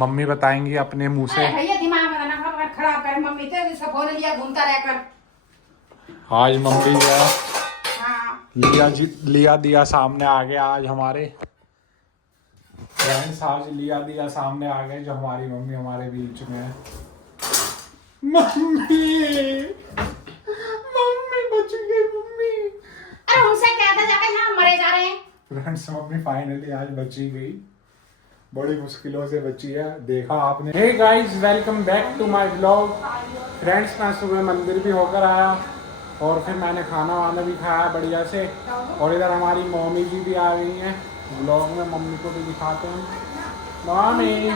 Mummy बताएंगी अपने मुंह से। भैया दिमाग में खराब कर, मम्मी तो सब फोन लिया घूमता रहकर। आज मम्मी जो है हाँ। लिया दिया सामने आ गया आज हमारे फ्रेंड्स। आज लिया दिया सामने आ गए जो हमारी मम्मी हमारे बीच में है। मम्मी बच गई मम्मी। अरे उनसे कहता जाकर यहाँ मरे जा रहे हैं। फ्रेंड्स मम्मी फाइनली आज बची गई, बड़ी मुश्किलों से बची है, देखा आपने। Hey guys, welcome back to my blog. Friends मैं सुबह मंदिर भी होकर आया और फिर मैंने खाना वाना भी खाया बढ़िया से। और इधर हमारी मम्मी जी भी आ गई हैं ब्लॉग में, मम्मी को भी दिखाते हैं। मम्मी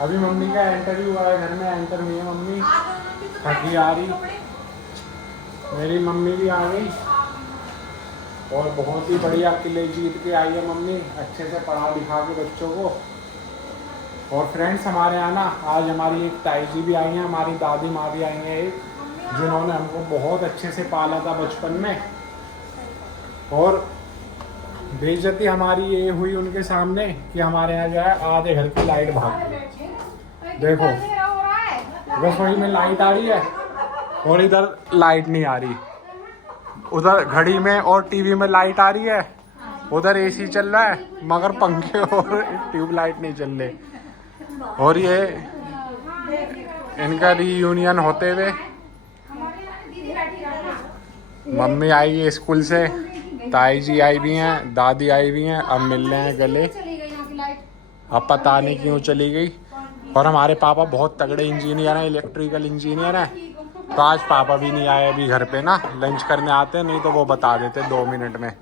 अभी मम्मी का इंटरव्यू हुआ है, घर में एंटर हुई है मम्मी, थकी आ रही। मेरी मम्मी भी आ गई और बहुत ही बढ़िया किले जीत के आई है मम्मी, अच्छे से पढ़ा लिखा के बच्चों को। और फ्रेंड्स हमारे यहाँ ना आज हमारी एक ताई जी भी आई हैं, हमारी दादी माँ भी आई हैं एक, जिन्होंने हमको बहुत अच्छे से पाला था बचपन में। और बेइज्जती हमारी ये हुई उनके सामने कि हमारे यहाँ जो है आधे घर की लाइट भाग गई। देखो रसोई में लाइट आ रही है और इधर लाइट नहीं आ रही, उधर घड़ी में और टीवी में लाइट आ रही है, उधर एसी चल रहा है मगर पंखे और ट्यूबलाइट नहीं चल रहे। और ये इनका रीयूनियन होते हुए मम्मी आई है स्कूल से, ताई जी आई भी हैं, दादी आई भी हैं, अब मिल रहे हैं गले। अब पता नहीं क्यों चली गई। और हमारे पापा बहुत तगड़े इंजीनियर हैं, इलेक्ट्रिकल इंजीनियर हैं। तो आज पापा भी नहीं आए अभी घर पे ना, लंच करने आते हैं, नहीं तो वो बता देते 2 मिनट में।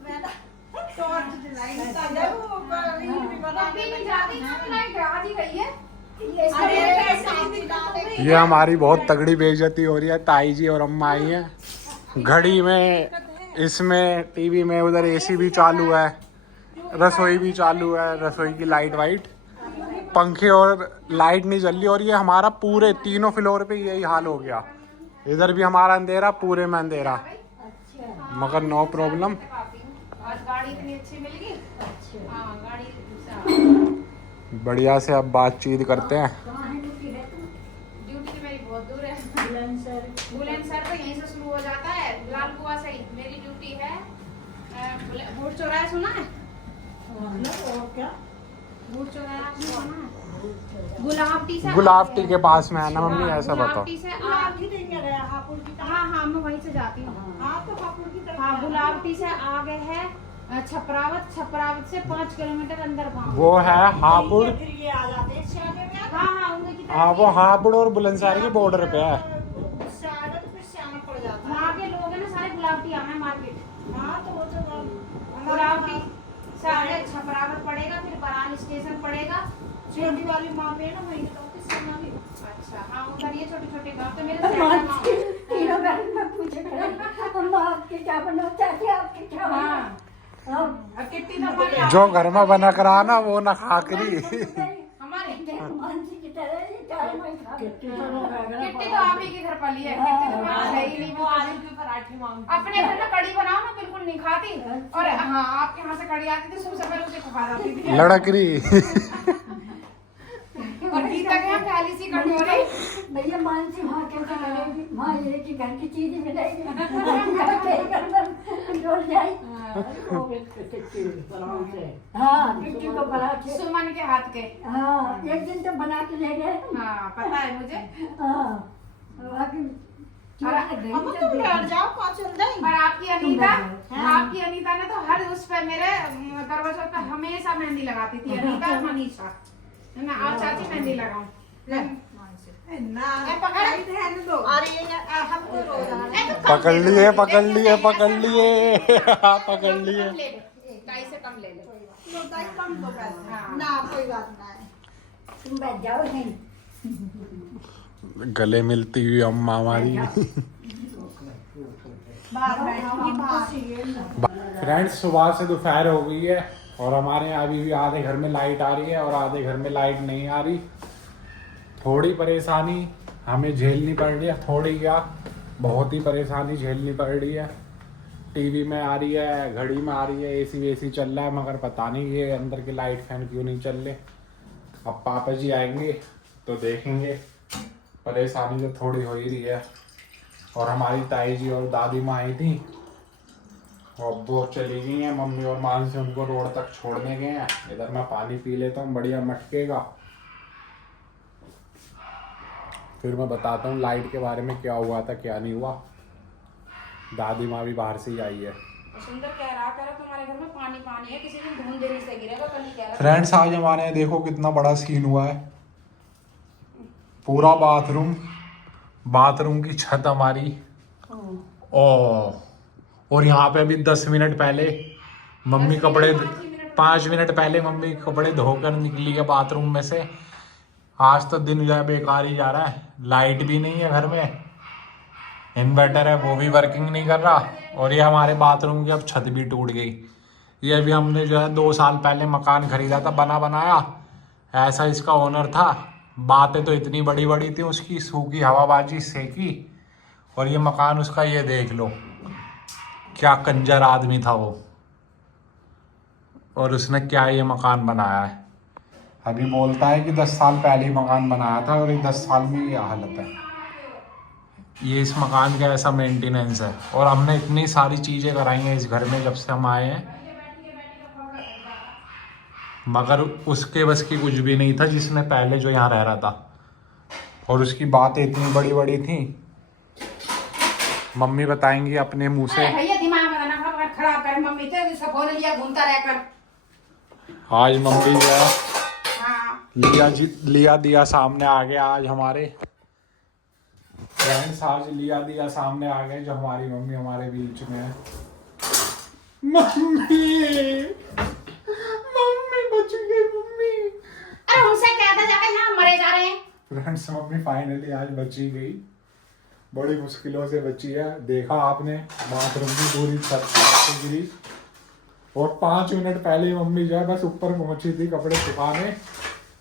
ये हमारी बहुत तगड़ी बेइज्जती हो रही है, ताई जी और अम्मा आई हैं। घड़ी में, इसमें, टीवी में, उधर एसी भी चालू है, रसोई भी चालू है, रसोई की लाइट वाइट, पंखे और लाइट नहीं जल रही। और ये हमारा पूरे 3 फ्लोर पे यही हाल हो गया। इधर भी हमारा अंधेरा, पूरे में अंधेरा, मगर नो प्रॉब्लम। बढ़िया से अब बातचीत करते हैं। ड्यूटी मेरी बहुत दूर है, बुलंदशहर तो यहीं से शुरू हो जाता है, लाल कुआं से ही मेरी ड्यूटी है। भूट चौराहा सुना है? और क्या भूट चौराहा सुना है? गुलाबटी के पास में है ना मम्मी, ऐसा बताओ। हाँ हाँ मैं वहीं से जाती हूँ। हाँ गुलाबटी से आगे है छपरावत से 5 किलोमीटर अंदर गाँव। वो है हापुड़। हाँ वो हापुड़ और बुलंदशहर के बॉर्डर पे है। वहाँ के लोग हैं ना सारे गुलाबटी आना है मार्केट। गुलाबटी से आगे छपरावत पड़ेगा, फिर बरान स्टेशन पड़ेगा, छोटी वाली माँ पे है ना वहीं तो अच्छा। हाँ उधर ये छोटे छोटे गाँव तो मेरे तीनों बहन में पूछे अम्मा आपके क्या बना, चाची आपके क्या बना। कितनी जो घर में बना करा ना वो ना खाकरी। हमारे मानसी की तरह ही चाय में खा। किट्टी तो आप ही के घर पाली है, किट्टी तो मैं है ही नहीं। वो आलू के पराठे मांगती, अपने घर में कड़ी बनाओ ना बिल्कुल नहीं खाती। और हाँ आपके यहाँ से कड़ी आती थी, सबसे पहले उसे खा जाती थी लड़करी। और गीता के यहाँ खाली सी कटोरी। भैया मानसी वहाँ कैसे करेगी, वहाँ ये की घर की चीज ही मिलेगी। डोल जाए। हाँ किट्टी को बना के, सुमन के हाथ के। हाँ एक दिन तो बना के ले गए। हाँ पता है मुझे। हाँ बाकी और आपकी अनीता ने तो हर उस पे मेरे दरवाजे पे हमेशा मेहंदी लगाती थी। अनीता और मनीषा है ना। आप चाहती मेहंदी लगाऊं? पकड़ लिए पकड़ लिए पकड़ लिए पकड़ लिए। टाई से कम ले ले। तुम बैठ जाओ नहीं। गले मिलती हुई अम्मा हमारी। फ्रेंड्स सुबह से दोपहर हो गई है और हमारे यहाँ अभी भी आधे घर में लाइट आ रही है और आधे घर में लाइट नहीं आ रही। थोड़ी परेशानी हमें झेलनी पड़ रही है, थोड़ी क्या बहुत ही परेशानी झेलनी पड़ रही है। टीवी में आ रही है, घड़ी में आ रही है, एसी वेसी चल रहा है, मगर पता नहीं ये अंदर के लाइट फैन क्यों नहीं चल रहे। अब पापा जी आएंगे तो देखेंगे। परेशानी तो थोड़ी हो ही रही है। और हमारी ताई जी और दादी माँ आई थी, और वो चली गई हैं। मम्मी और मानसी उनको रोड तक छोड़ने गए हैं। इधर मैं पानी पी लेता हूँ बढ़िया मटकेगा, फिर मैं बताता हूँ लाइट के बारे में क्या हुआ था क्या नहीं हुआ। दादी माँ भी बाहर से ही आई है। सुंदर कह रहा तुम्हारे घर में पानी पानी है, किसी दिन धुन देने से गिरेगा, कल नहीं कह रहा। फ्रेंड्स आज हमारे यहाँ देखो कितना बड़ा सीन हुआ है। पूरा बाथरूम की छत हमारी, और यहाँ पे अभी 10 मिनट पहले मम्मी कपड़े 5 मिनट पहले मम्मी कपड़े धोकर निकली है बाथरूम में से। आज तो दिन जो है बेकार ही जा रहा है। लाइट भी नहीं है घर में, इन्वर्टर है वो भी वर्किंग नहीं कर रहा, और ये हमारे बाथरूम की अब छत भी टूट गई। ये अभी हमने जो है 2 साल पहले मकान खरीदा था, बना बनाया ऐसा इसका ओनर था। बातें तो इतनी बड़ी बड़ी थी उसकी, सूखी हवाबाजी सेकी, और ये मकान उसका ये देख लो क्या कंजर आदमी था वो, और उसने क्या ये मकान बनाया है। अभी बोलता है कि 10 साल पहले ही मकान बनाया था, और ये 10 साल में ये हालत है। ये इस मकान का ऐसा मेंटेनेंस है। और हमने इतनी सारी चीज़ें कराई हैं इस घर में जब से हम आए हैं, मगर उसके बस की कुछ भी नहीं था जिसने पहले जो यहाँ रह रहा था। और उसकी बातें इतनी बड़ी बड़ी थी, मम्मी बताएंगी अपने मुंह से। भैया दिमाग में ना खराब कर, मम्मी तो सब बोल लिया घूमता रहकर। आज मम्मी जो है हाँ। लिया दिया सामने आ गया आज हमारे फ्रेंड्स। आज लिया दिया सामने आ गए जो हमारी मम्मी हमारे बीच में है। मम्मी बच गई मम्मी। अरे उनसे क्या था जाकर यहाँ मरे जा रहे हैं। फ्रेंड्स मम्मी फाइनली आज बची गई, बड़ी मुश्किलों से बची है। देखा आपने बाथरूम की पूरी छत गिरी, और 5 मिनट पहले ही मम्मी जो है बस ऊपर पहुंची थी कपड़े सुखाने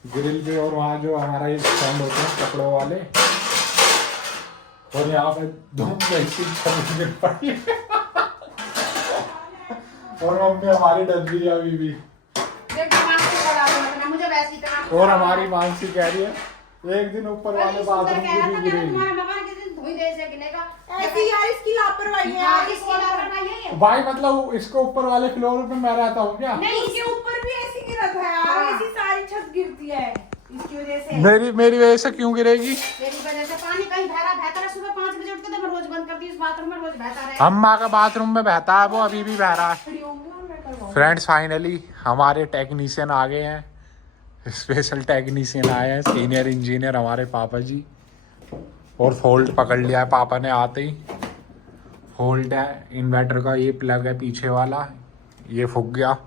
ग्रिल पे, और वहाँ जो हमारा ये स्टैंड होते हैं कपड़ों वाले, और यहाँ पे धूप कैसी गिर पड़ी है। और मम्मी हमारी डर रही है अभी भी। मुझे वैसे ही और हमारी मानसी कह रही है एक दिन ऊपर वाले बाथरूम की भी गिरेगी। ऐसी यार इसकी लापरवाही है यार, इसकी लापरवाही है। भाई मतलब इसको ऊपर वाले फ्लोर पे मैं रहता हूँ क्या? नहीं, इसके ऊपर भी ऐसी गिरा था यार। हाँ। ऐसी सारी छत गिरती है इसकी वजह से। मेरी वजह से क्यों गिरेगी? मेरी वजह से पानी कहीं बहता है। सुबह 5 बजे उठते तो मैं रोज बंद करती हूँ, इस बाथरूम में रोज बहता रहे। अम्मा का बाथरूम में बहता है, वो अभी भी बह रहा है। फ्रेंड्स फाइनली हमारे टेक्नीशियन आ गए हैं, स्पेशल टेक्नीशियन आए हैं, सीनियर इंजीनियर हमारे पापा जी। और फॉल्ट पकड़ लिया है पापा ने आते ही। फॉल्ट है इन्वर्टर का, ये प्लग है पीछे वाला, ये फूक गया।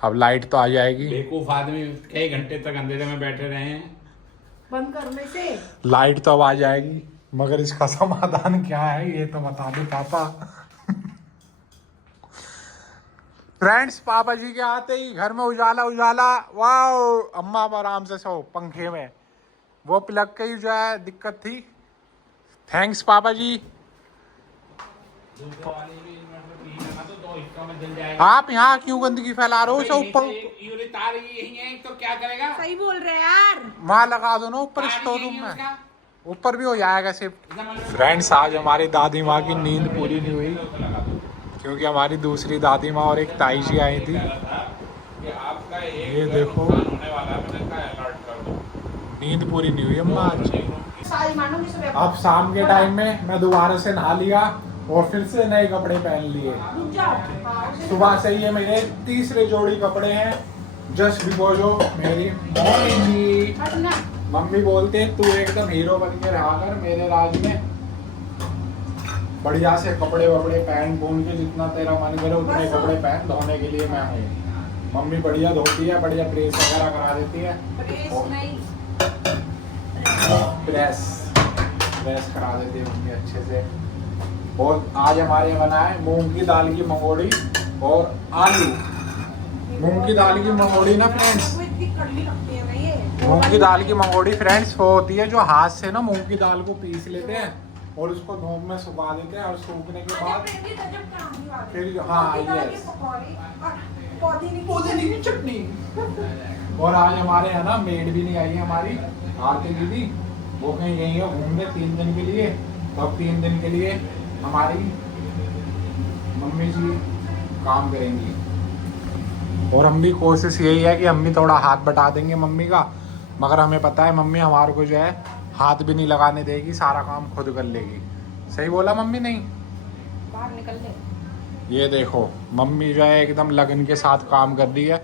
अब लाइट तो आ जाएगी। बेवकूफ आदमी कई घंटे तक अंधेरे में बैठे रहे हैं। बंद करने से लाइट तो अब आ जाएगी, मगर इसका समाधान क्या है ये तो बता दो पापा। फ्रेंड्स पापा जी के आते ही घर में उजाला उजाला। वाह अम्मा अब आराम से सो पंखे में। वो प्लग की जो है दिक्कत थी। थैंक्स पापा जी। आप यहाँ क्यों गंदगी फैला रहे हो? सब ऊपर तार यही है तो क्या करेगा? सही बोल रहे यार। वहाँ लगा दो ना ऊपर स्टोर रूम में, ऊपर भी हो जाएगा शिफ्ट। फ्रेंड्स आज हमारी दादी माँ की नींद पूरी नहीं हुई, क्योंकि हमारी दूसरी दादी माँ और एक ताई जी आई थी। ये देखो नींद पूरी नहीं हुई अम्मा आज। अब शाम के टाइम में मैं दोबारा से नहा लिया और फिर से नए कपड़े पहन लिए। सुबह से ये मेरे तीसरे जोड़ी कपड़े हैं। जस्ट बिकॉज ऑफ मेरी मम्मी जी। मम्मी बोलते तू एकदम हीरो बन के रहा कर मेरे राज में, बढ़िया से कपड़े वपड़े पहन पून के जितना तेरा मन करे उतने कपड़े पहन, धोने के लिए मैं हूँ। मम्मी बढ़िया धोती है, बढ़िया प्रेस वगैरह करा देती है। प्रेस करा देती है मम्मी अच्छे से। और आज हमारे यहाँ बना है मूंग की दाल की मंगोड़ी और आलू। मूंग की दाल की मंगोड़ी ना फ्रेंड्स, मूंग की दाल की मंगोड़ी फ्रेंड्स वो होती है जो हाथ से ना मूंग की दाल को पीस लेते हैं और उसको धूप में सुखा देते हैं, और सूखने के बाद फिर हाँ यस पुदीने की चटनी और आज हमारे यहाँ ना मेड भी नहीं आई है हमारी आरती दीदी, वो कहीं गई है घूमने 3 दिन के लिए। तो अब 3 दिन के लिए हमारी मम्मी जी काम करेंगी और हम भी कोशिश यही है कि हम भी थोड़ा हाथ बटा देंगे मम्मी का, मगर हमें पता है मम्मी हमारे को जो है हाथ भी नहीं लगाने देगी, सारा काम खुद कर लेगी। सही बोला मम्मी? नहीं बाहर निकल ले। ये देखो मम्मी जो है एकदम लगन के साथ काम कर रही है।